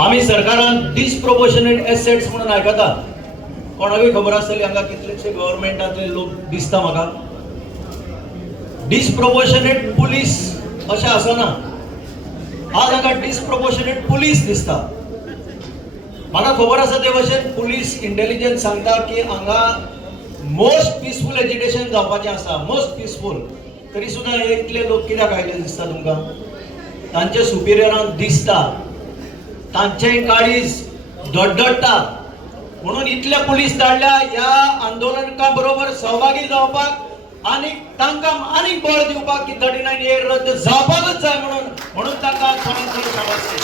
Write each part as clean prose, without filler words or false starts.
आम्ही सरकारान disproportionate assets म्हणून आयकता. कोणाकय खबर आसतली हांगा कितलेशे गव्हर्नमेंटातले लोक दिसता म्हाका. डिस्प्रोपोर्शनेट पुलीस अशें आसना. आज हांगा डिस्प्रोपोर्शनेट पुलीस दिसता. म्हाका खबर आसा ते भशेन पुलीस इंटेलिजन्स सांगता की हांगा मोस्ट पीसफुल एजिटेशन जावपाचें आसा. Most peaceful. तरी सुद्दां इतले लोक कित्याक आयले दिसता तुमकां? तांचे सुपिरियरांक दिसता तांचेय काळीज धडधडटा म्हणून इतले पुलीस धाडल्या ह्या आंदोलनका बरोबर सहभागी जावपाक आणि तांकां आनीक बळ दिवपाक की 39A रद्द जावपाकच जाय म्हणून तांकां खरेंच शाबासकी.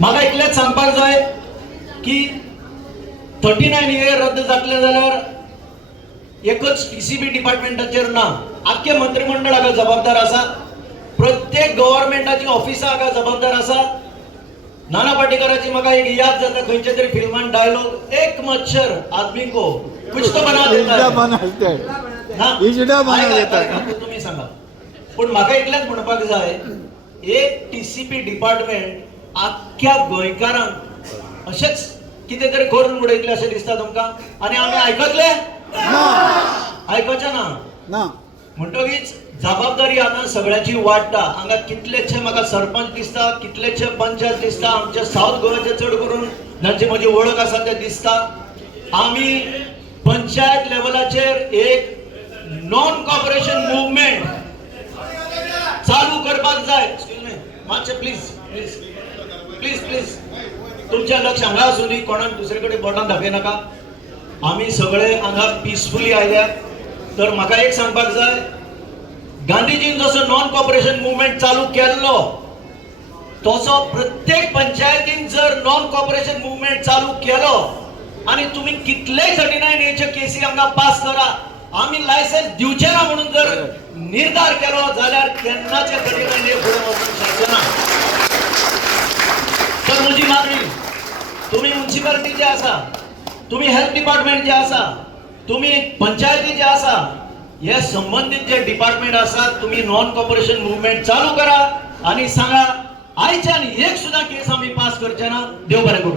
म्हाका इतलेंच सांगपाक जाय की 39A रद्द जातले जाल्यार एकच टीसीबी डिपार्टमेंटाचेर ना, आख्खे मंत्रिमंडळ हाका जबाबदार आसा. प्रत्येक गव्हर्नमेंटाची ऑफिसां हाका जबाबदार आसा. नाना पाटेकराची म्हाका एक याद जाता खंयच्या तरी फिल्मान डायलॉग, एक मच्छर आदमी को कुछ तो बना देता है. तुम्ही सांगा. पण म्हाका इतलेंच म्हणपाक जाय, एक टीसीबी डिपार्टमेंट आख्ख्या गोंयकारांक अशेंच कितें तरी करून उडयतले अशें दिसता तुमकां? आनी आमी आयकतले? आयकोचे ना. म्हणटकीच जबाबदारी आता सगळ्याची वाडटा. हांगा कितलेशे म्हाका सरपंच दिसता, कितलेशे पंचायत दिसता, आमच्या साऊथ गोव्याचे चड करून जांची म्हजी वळख आसा ते दिसता. आमी पंचायत लेवलाचेर एक नॉन कॉर्पोरेशन मुवमेंट चालू करपाक जाय. मातशें प्लीज प्लीज प्लीज प्लीज तुमचें लक्ष हांगा आसूं दी. कोणाक दुसरे कडेन बोटां दाखय नाका. आम्ही सगळे हांगा पीसफुली आयल्या. तर म्हाका एक सांगपाक जाय, गांधीजीन जसो नॉन कॉर्पोरेशन मुवमेंट चालू केल्लो तसो प्रत्येक पंचायतीन जर नॉन कॉर्पोरेशन मुवमेंट चालू केलो आणि तुम्ही कितलेय 39A केसी हांगा पास करा, आम्ही लायसन्स दिवचे ना म्हणून जर निर्धार केलो जाल्यार केन्नाच 39A फुडें वचूंक शकचे ना. तर म्हजी मागणी, तुम्ही म्युनिसिपालिटी जे आसा, तुम्ही हेल्थ डिपार्टमेंट जे आसा, तुम्ही पंचायती जे आसा, हे संबंधित जे डिपार्टमेंट आसा, तुम्ही नॉन कॉर्पोरेशन मुवमेंट चालू करा आणि सांगा आयच्यान एक सुद्धा केस आम्ही पास करचे ना. देव बरें करूं.